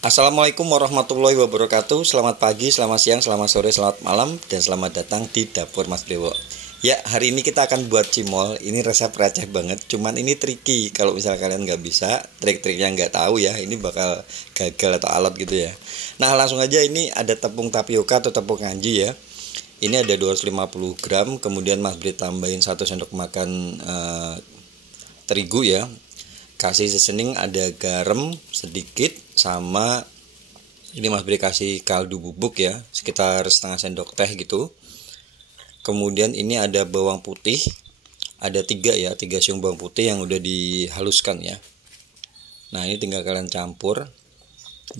Assalamualaikum warahmatullahi wabarakatuh. Selamat pagi, selamat siang, selamat sore, selamat malam, dan selamat datang di Dapur Mas Dewo. Ya, hari ini kita akan buat cimol. Ini resep receh banget, cuman ini tricky. Kalau misalnya kalian nggak bisa, trik-triknya nggak tahu ya, ini bakal gagal atau alot gitu ya. Nah, langsung aja, ini ada tepung tapioka atau tepung kanji ya. Ini ada 250 gram, kemudian Mas Bri tambahin 1 sendok makan terigu ya. Kasih seasoning, ada garam sedikit, sama ini Mas Bri kasih kaldu bubuk ya, sekitar setengah sendok teh gitu. Kemudian ini ada bawang putih, ada 3 siung bawang putih yang udah dihaluskan ya. Nah, ini tinggal kalian campur.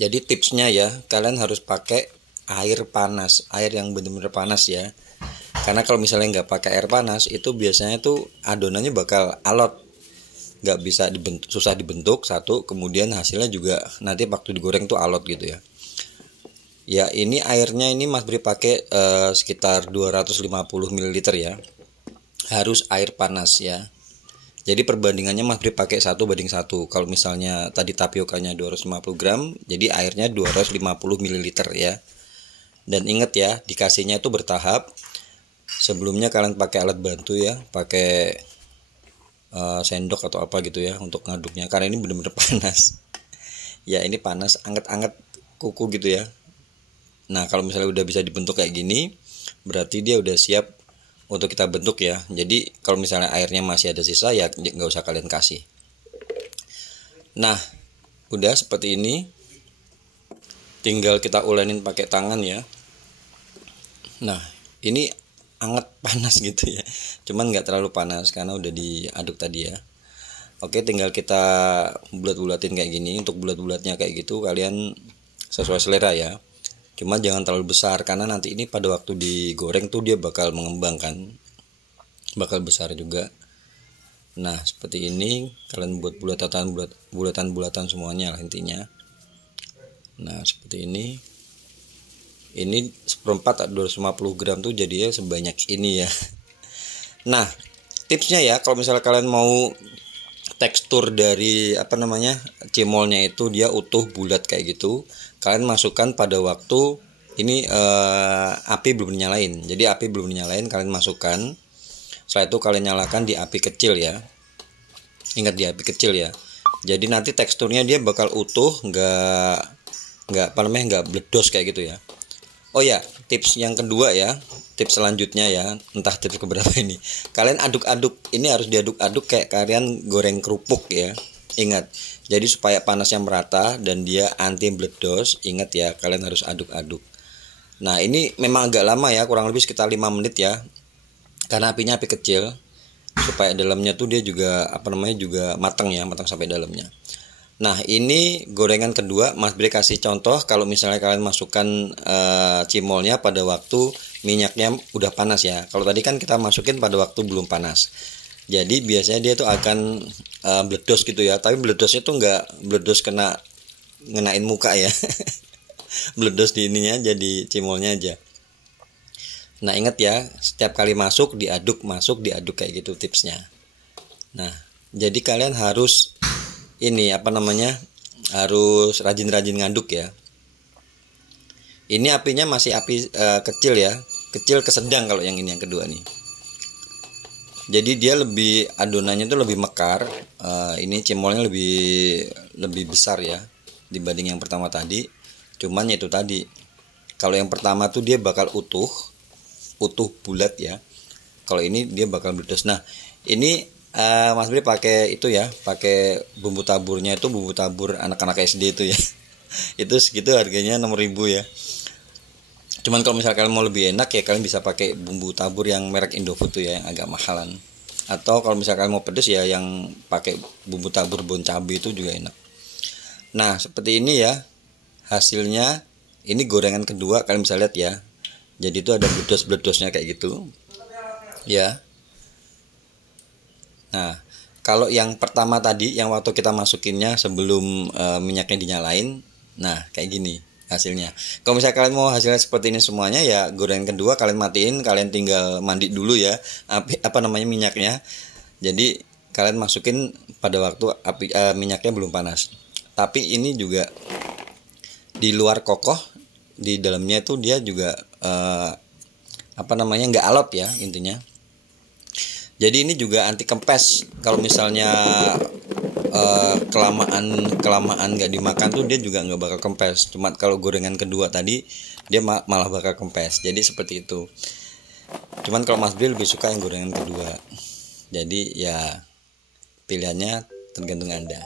Jadi tipsnya ya, kalian harus pakai air panas, air yang benar-benar panas ya. Karena kalau misalnya nggak pakai air panas, itu biasanya tuh adonannya bakal alot, nggak bisa dibentuk, susah dibentuk satu, kemudian hasilnya juga nanti waktu digoreng tuh alot gitu ya. Ya, ini airnya ini Mas Bri pakai sekitar 250 ml ya. Harus air panas ya. Jadi perbandingannya Mas Bri pakai 1:1. Kalau misalnya tadi tapiokanya 250 gram, jadi airnya 250 ml ya. Dan ingat ya, dikasihnya itu bertahap. Sebelumnya kalian pakai alat bantu ya, pakai sendok atau apa gitu ya untuk ngaduknya, karena ini bener-bener panas ya. Ini panas, anget-anget kuku gitu ya. Nah, kalau misalnya udah bisa dibentuk kayak gini, berarti dia udah siap untuk kita bentuk ya. Jadi kalau misalnya airnya masih ada sisa ya nggak usah kalian kasih. Nah, udah seperti ini, tinggal kita ulenin pakai tangan ya. Nah, ini anget panas gitu ya, cuman nggak terlalu panas karena udah diaduk tadi ya. Oke, tinggal kita bulat-bulatin kayak gini. Untuk bulat-bulatnya kayak gitu kalian sesuai selera ya, cuma jangan terlalu besar karena nanti ini pada waktu digoreng tuh dia bakal mengembang kan, bakal besar juga. Nah, seperti ini kalian buat bulatan semuanya lah intinya. Nah, seperti ini seperempat 250 gram tuh jadinya sebanyak ini ya. Nah, tipsnya ya, kalau misalnya kalian mau tekstur dari cimolnya itu dia utuh bulat kayak gitu, kalian masukkan pada waktu ini api belum dinyalain. Jadi api belum dinyalain, kalian masukkan. Setelah itu kalian nyalakan di api kecil ya. Ingat, di api kecil ya. Jadi nanti teksturnya dia bakal utuh, nggak bledos kayak gitu ya. Oh ya, tips yang kedua ya, tips selanjutnya ya, entah tips keberapa ini, kalian aduk-aduk, ini harus diaduk-aduk kayak kalian goreng kerupuk ya. Ingat, jadi supaya panasnya merata dan dia anti bledos, ingat ya, kalian harus aduk-aduk. Nah, ini memang agak lama ya, kurang lebih sekitar 5 menit ya, karena apinya api kecil, supaya dalamnya tuh dia juga juga matang ya, matang sampai dalamnya. Nah, ini gorengan kedua, Mas Bri kasih contoh kalau misalnya kalian masukkan cimolnya pada waktu minyaknya udah panas ya. Kalau tadi kan kita masukin pada waktu belum panas. Jadi biasanya dia tuh akan bledos gitu ya. Tapi beledosnya tuh nggak bledos ngenain muka ya. Bledos di ininya aja, di cimolnya aja. Nah, ingat ya, setiap kali masuk diaduk kayak gitu tipsnya. Nah, jadi kalian harus harus rajin-rajin ngaduk ya. Ini apinya masih api kecil ya, kecil ke sedang kalau yang ini yang kedua nih. Jadi dia adonannya tuh lebih mekar. Ini cimolnya lebih besar ya dibanding yang pertama tadi. Cuman itu tadi, kalau yang pertama tuh dia bakal utuh bulat ya. Kalau ini dia bakal meledos. Nah, ini Mas Bri pakai itu ya, pakai bumbu taburnya itu bumbu tabur anak-anak SD itu ya. Itu segitu harganya 6.000 ya. Cuman kalau misalnya kalian mau lebih enak ya, kalian bisa pakai bumbu tabur yang merek Indofood tuh ya, yang agak mahalan. Atau kalau misalnya kalian mau pedes ya, yang pakai bumbu tabur bon cabai itu juga enak. Nah, seperti ini ya hasilnya. Ini gorengan kedua, kalian bisa lihat ya. Jadi itu ada bledos-bledosnya kayak gitu ya. Nah, kalau yang pertama tadi, yang waktu kita masukinnya sebelum minyaknya dinyalain, nah kayak gini hasilnya. Kalau misalnya kalian mau hasilnya seperti ini semuanya ya, gorengan kedua kalian matiin, kalian tinggal mandi dulu ya, minyaknya. Jadi kalian masukin pada waktu minyaknya belum panas. Tapi ini juga di luar kokoh, di dalamnya itu dia juga nggak alot ya intinya. Jadi ini juga anti kempes. Kalau misalnya kelamaan nggak dimakan tuh dia juga nggak bakal kempes. Cuma kalau gorengan kedua tadi dia malah bakal kempes. Jadi seperti itu. Cuman kalau Mas Bri lebih suka yang gorengan kedua. Jadi ya pilihannya tergantung Anda.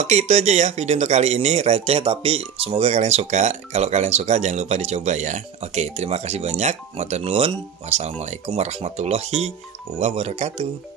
Oke, itu aja ya video untuk kali ini, receh tapi semoga kalian suka. Kalau kalian suka jangan lupa dicoba ya. Oke, terima kasih banyak. Matur nuwun. Wassalamualaikum warahmatullahi wabarakatuh.